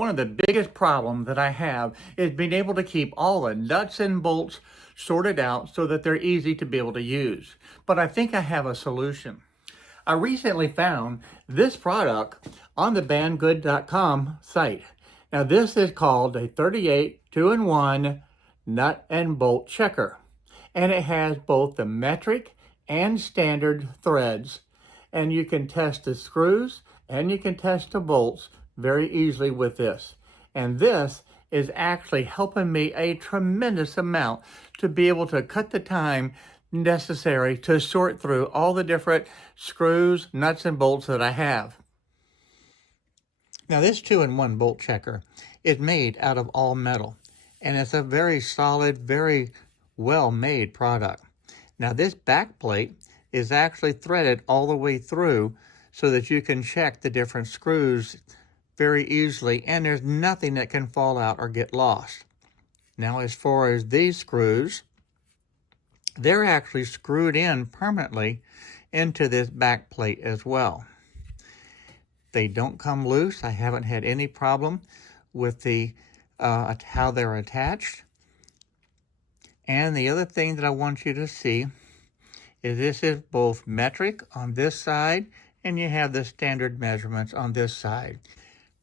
One of the biggest problems that I have is being able to keep all the nuts and bolts sorted out so that they're easy to be able to use. But I think I have a solution. I recently found this product on the Bandgood.com site. Now this is called a 38 2-in-1 nut and bolt checker. And it has both the metric and standard threads. And you can test the screws and you can test the bolts very easily with this. And this is actually helping me a tremendous amount to be able to cut the time necessary to sort through all the different screws, nuts, and bolts that I have. Now this 2-in-1 bolt checker is made out of all metal, and it's a very solid, very well-made product. Now this back plate is actually threaded all the way through so that you can check the different screws very easily, and there's nothing that can fall out or get lost. Now as far as these screws, they're actually screwed in permanently into this back plate as well. They don't come loose. I haven't had any problem with how they're attached. And the other thing that I want you to see is this is both metric on this side, and you have the standard measurements on this side.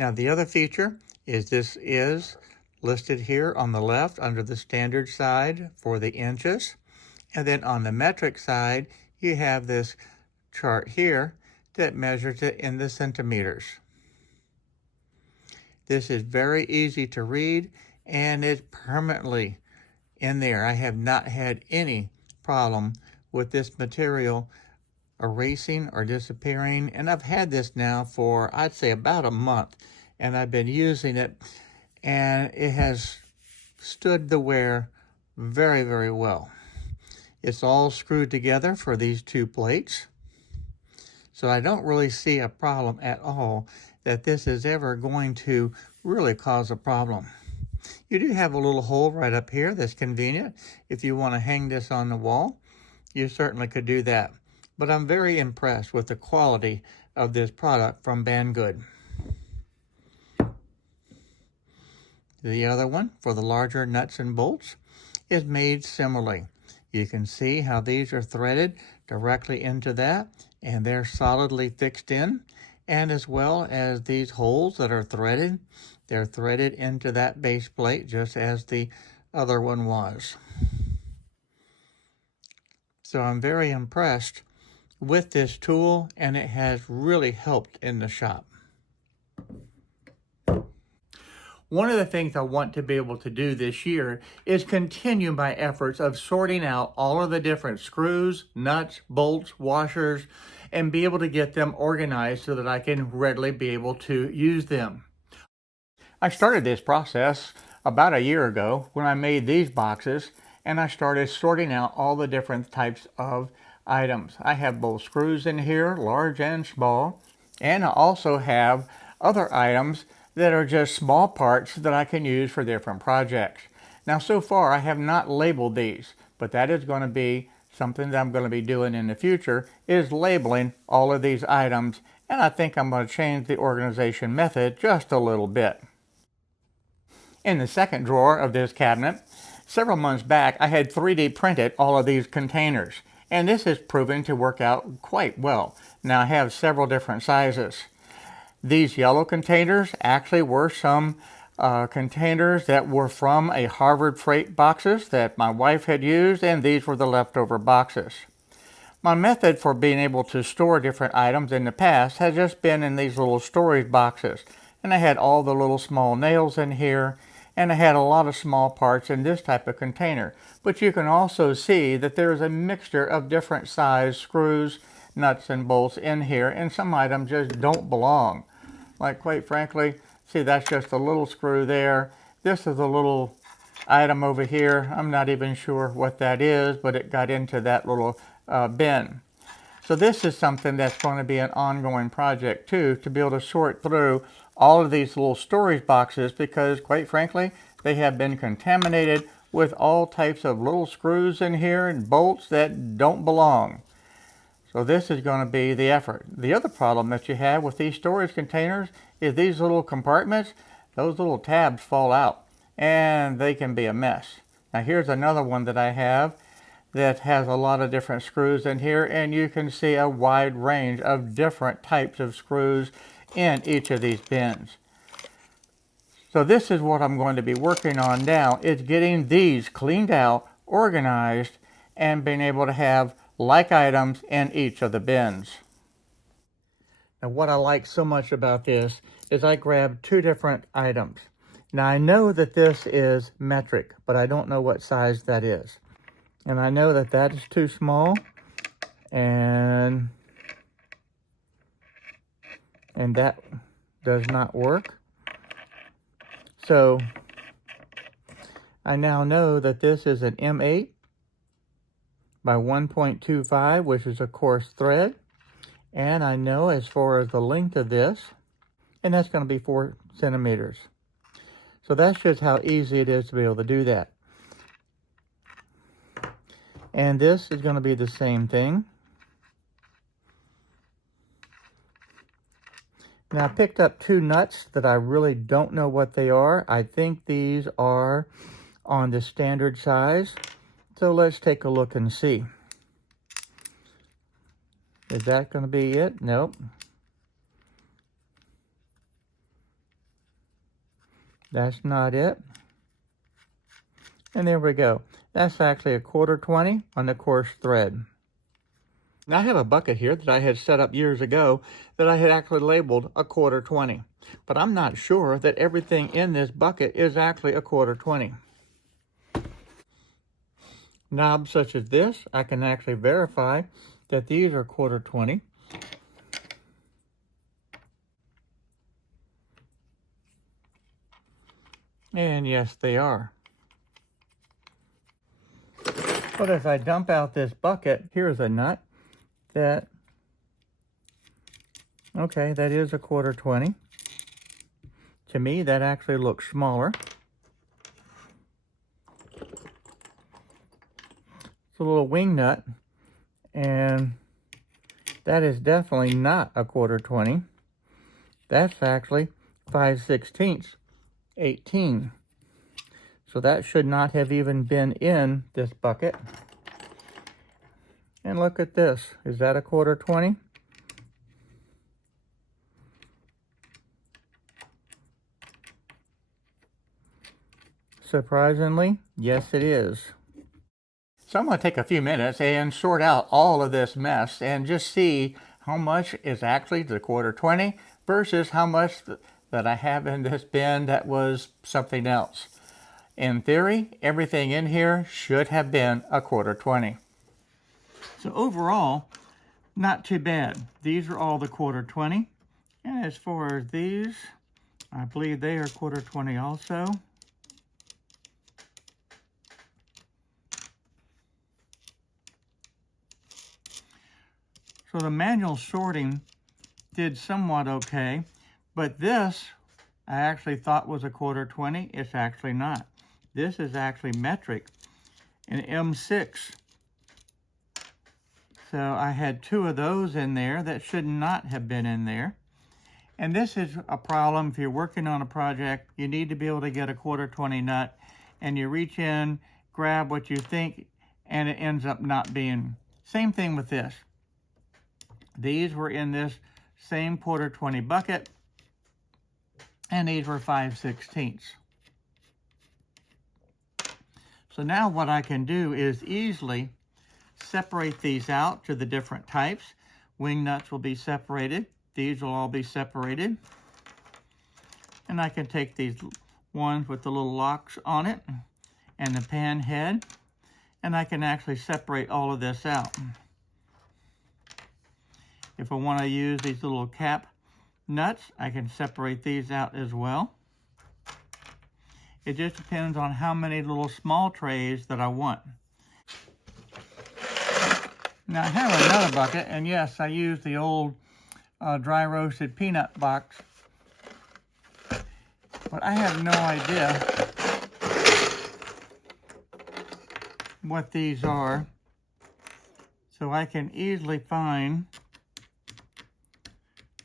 Now the other feature is this is listed here on the left under the standard side for the inches. And then on the metric side, you have this chart here that measures it in the centimeters. This is very easy to read, and it's permanently in there. I have not had any problem with this material erasing or disappearing, and I've had this now for, I'd say, about a month, and I've been using it, and it has stood the wear very, very well. It's all screwed together for these two plates, so I don't really see a problem at all that this is ever going to really cause a problem. You do have a little hole right up here that's convenient. If you want to hang this on the wall, you certainly could do that. But I'm very impressed with the quality of this product from Bandgood. The other one, for the larger nuts and bolts, is made similarly. You can see how these are threaded directly into that, and they're solidly fixed in. And as well as these holes that are threaded, they're threaded into that base plate just as the other one was. So I'm very impressed with this tool, and it has really helped in the shop. One of the things I want to be able to do this year is continue my efforts of sorting out all of the different screws, nuts, bolts, washers, and be able to get them organized so that I can readily be able to use them. I started this process about a year ago when I made these boxes, and I started sorting out all the different types of items. I have both screws in here, large and small, and I also have other items that are just small parts that I can use for different projects. Now so far I have not labeled these, but that is going to be something that I'm going to be doing in the future, is labeling all of these items, and I think I'm going to change the organization method just a little bit. In the second drawer of this cabinet, several months back I had 3D printed all of these containers, and this is proving to work out quite well. Now I have several different sizes. These yellow containers actually were some containers that were from a Harvard Freight boxes that my wife had used, and these were the leftover boxes. My method for being able to store different items in the past has just been in these little storage boxes. And I had all the little small nails in here, and I had a lot of small parts in this type of container. But you can also see that there's a mixture of different size screws, nuts, and bolts in here, and some items just don't belong. Like, quite frankly, see, that's just a little screw there. This is a little item over here. I'm not even sure what that is, but it got into that little bin. So this is something that's going to be an ongoing project too, to be able to sort through all of these little storage boxes, because quite frankly, they have been contaminated with all types of little screws in here and bolts that don't belong. So this is going to be the effort. The other problem that you have with these storage containers is these little compartments, those little tabs fall out and they can be a mess. Now here's another one that I have that has a lot of different screws in here, and you can see a wide range of different types of screws in each of these bins. So this is what I'm going to be working on now, is getting these cleaned out, organized, and being able to have like items in each of the bins. Now what I like so much about this is I grabbed two different items. Now I know that this is metric, but I don't know what size that is. And I know that that is too small, and that does not work. So I now know that this is an M8 by 1.25, which is a coarse thread. And I know as far as the length of this, and that's going to be 4 centimeters. So that's just how easy it is to be able to do that. And this is going to be the same thing. Now I picked up 2 nuts that I really don't know what they are. I think these are on the standard size. So let's take a look and see. Is that going to be it? Nope. That's not it. And there we go. That's actually a 1/4 on the coarse thread. Now I have a bucket here that I had set up years ago that I had actually labeled a 1/4. But I'm not sure that everything in this bucket is actually a 1/4. Knobs such as this, I can actually verify that these are 1/4. And yes, they are. But if I dump out this bucket, here's a nut that, okay, that is a 1/4. To me, that actually looks smaller. It's a little wing nut, and that is definitely not a 1/4. That's actually 5/16, 18. So that should not have even been in this bucket. And look at this. Is that a 1/4? Surprisingly, yes it is. So I'm going to take a few minutes and sort out all of this mess and just see how much is actually the 1/4 versus how much that I have in this bin that was something else. In theory, everything in here should have been a 1/4. So overall, not too bad. These are all the 1/4. And as far as these, I believe they are 1/4 also. So the manual sorting did somewhat okay, but this I actually thought was a 1/4. It's actually not. This is actually metric, an M6. So I had 2 of those in there that should not have been in there. And this is a problem if you're working on a project. You need to be able to get a 1/4 nut, and you reach in, grab what you think, and it ends up not being. Same thing with this. These were in this same 1/4 bucket, and these were 5/16. So now what I can do is easily separate these out to the different types. Wing nuts will be separated. These will all be separated. And I can take these ones with the little locks on it and the pan head, and I can actually separate all of this out. If I want to use these little cap nuts, I can separate these out as well. It just depends on how many little small trays that I want. Now I have another bucket, and yes, I use the old dry roasted peanut box, but I have no idea what these are, so I can easily find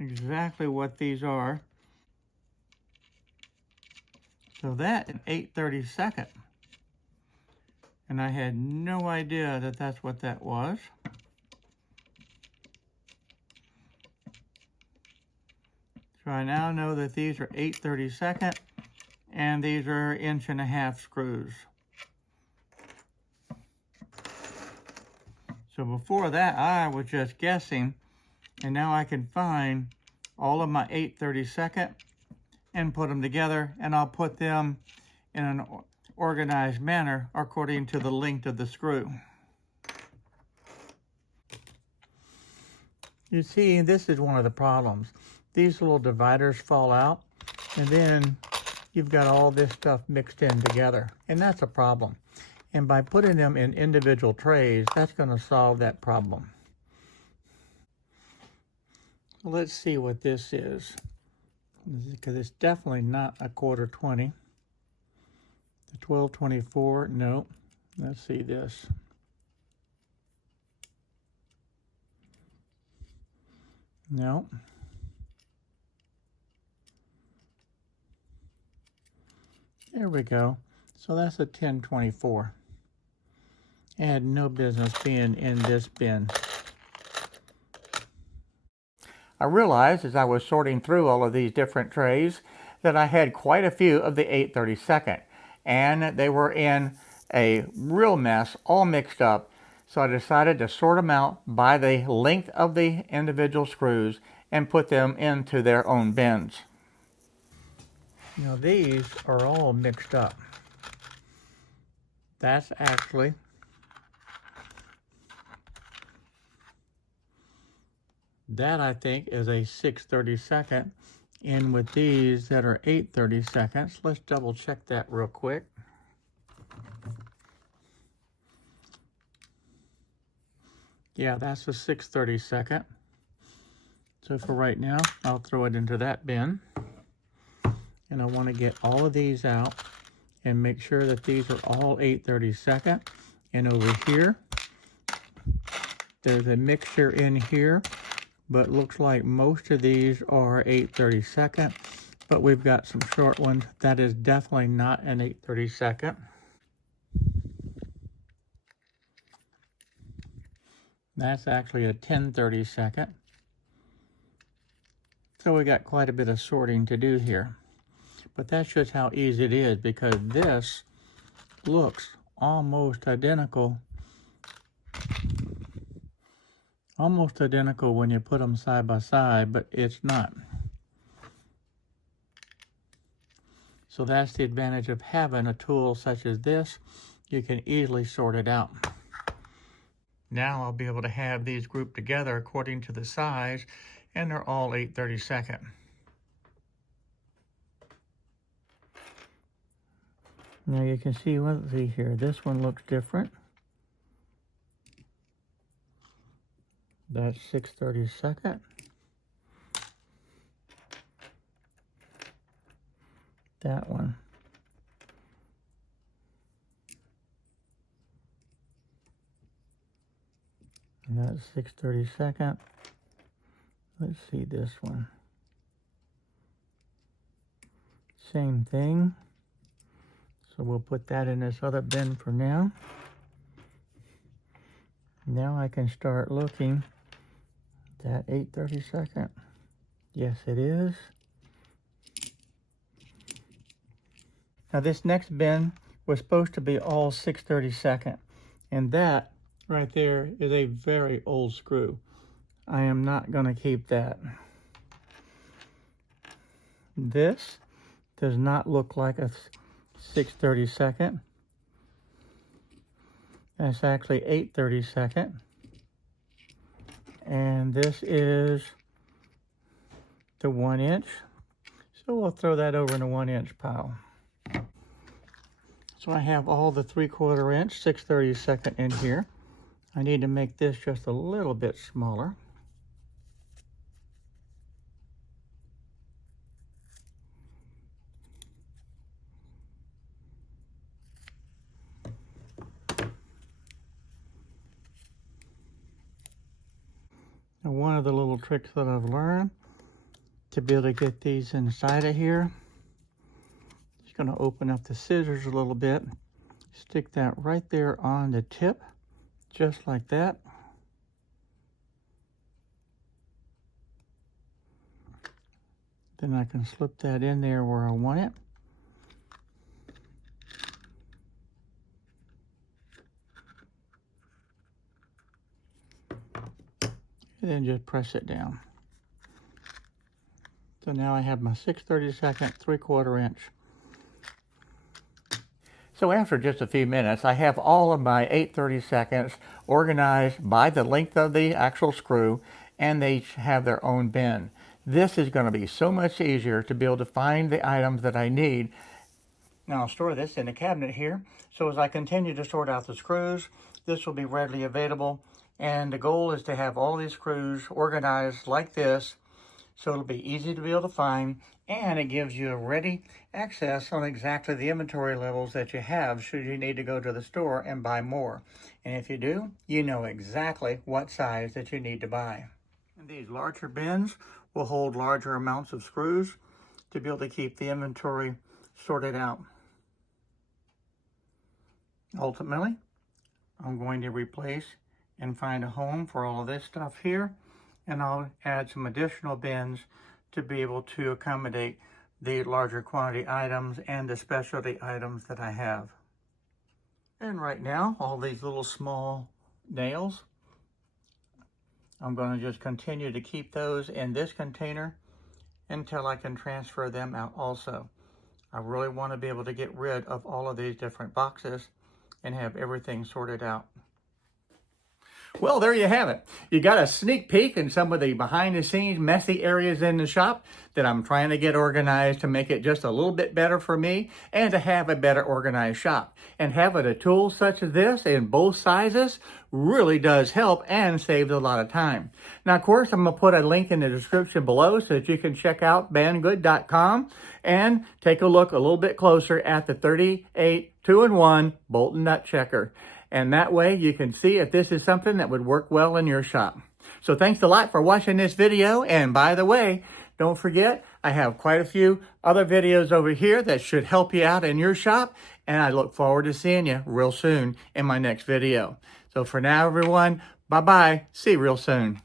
exactly what these are. So that an 8/32. And I had no idea that that's what that was. So I now know that these are 8/32 and these are 1.5" screws. So before that, I was just guessing, and now I can find all of my 8/32 and put them together, and I'll put them in an organized manner according to the length of the screw. You see, this is one of the problems. These little dividers fall out, and then you've got all this stuff mixed in together, and that's a problem. And by putting them in individual trays, that's going to solve that problem. Let's see what this is, because it's definitely not a 1/4-20. The 12/24, no. Let's see this. No. There we go. So that's a 10/24. It had no business being in this bin. I realized as I was sorting through all of these different trays that I had quite a few of the 8/32, and they were in a real mess, all mixed up. So I decided to sort them out by the length of the individual screws and put them into their own bins. Now these are all mixed up. That's actually that I think is a 6/32, and with these that are 8/32, let's double check that real quick. Yeah, that's a 6/32. So for right now, I'll throw it into that bin. And I want to get all of these out and make sure that these are all 8/32. And over here, there's a mixture in here, but looks like most of these are 8/32. But we've got some short ones. That is definitely not an 8/32. That's actually a 10/32. So we got quite a bit of sorting to do here. But that's just how easy it is, because this looks almost identical. Almost identical when you put them side by side, but it's not. So that's the advantage of having a tool such as this. You can easily sort it out. Now I'll be able to have these grouped together according to the size, and they're all 8/32. Now you can see, let's see here, this one looks different. That's 6/32. That one. And that's 6/32. Let's see this one. Same thing. So we'll put that in this other bin for now. Now I can start looking. That 8/32. Yes, it is. Now this next bin was supposed to be all 6/32, and that right there is a very old screw. I am not going to keep that. This does not look like a 6/32. That's actually 8/32. And this is the 1" So we'll throw that over in a 1" pile. So I have all the 3/4 inch 6/32 in here. I need to make this just a little bit smaller. Now one of the little tricks that I've learned to be able to get these inside of here is Just going to open up the scissors a little bit. Stick that right there on the tip, just like that. Then I can slip that in there where I want it. And then just press it down. So now I have my 6/32 3/4 inch. So after just a few minutes, I have all of my 8/32 organized by the length of the actual screw, and they each have their own bin. This is going to be so much easier to be able to find the items that I need. Now I'll store this in the cabinet here, so as I continue to sort out the screws, this will be readily available. And the goal is to have all these screws organized like this, so it'll be easy to be able to find, and it gives you a ready access on exactly the inventory levels that you have should you need to go to the store and buy more. And if you do, you know exactly what size that you need to buy. And these larger bins will hold larger amounts of screws to be able to keep the inventory sorted out. Ultimately, I'm going to replace and find a home for all of this stuff here, and I'll add some additional bins to be able to accommodate the larger quantity items and the specialty items that I have. And right now, all these little small nails, I'm going to just continue to keep those in this container until I can transfer them out also. I really want to be able to get rid of all of these different boxes and have everything sorted out. Well, there you have it. You got a sneak peek in some of the behind-the-scenes messy areas in the shop that I'm trying to get organized to make it just a little bit better for me and to have a better organized shop. And having a tool such as this in both sizes really does help and saves a lot of time. Now, of course, I'm going to put a link in the description below so that you can check out bandgood.com and take a look a little bit closer at the 38 2-in-1 bolt and nut checker. And that way you can see if this is something that would work well in your shop. So thanks a lot for watching this video. And by the way, don't forget, I have quite a few other videos over here that should help you out in your shop. And I look forward to seeing you real soon in my next video. So for now, everyone, bye-bye. See you real soon.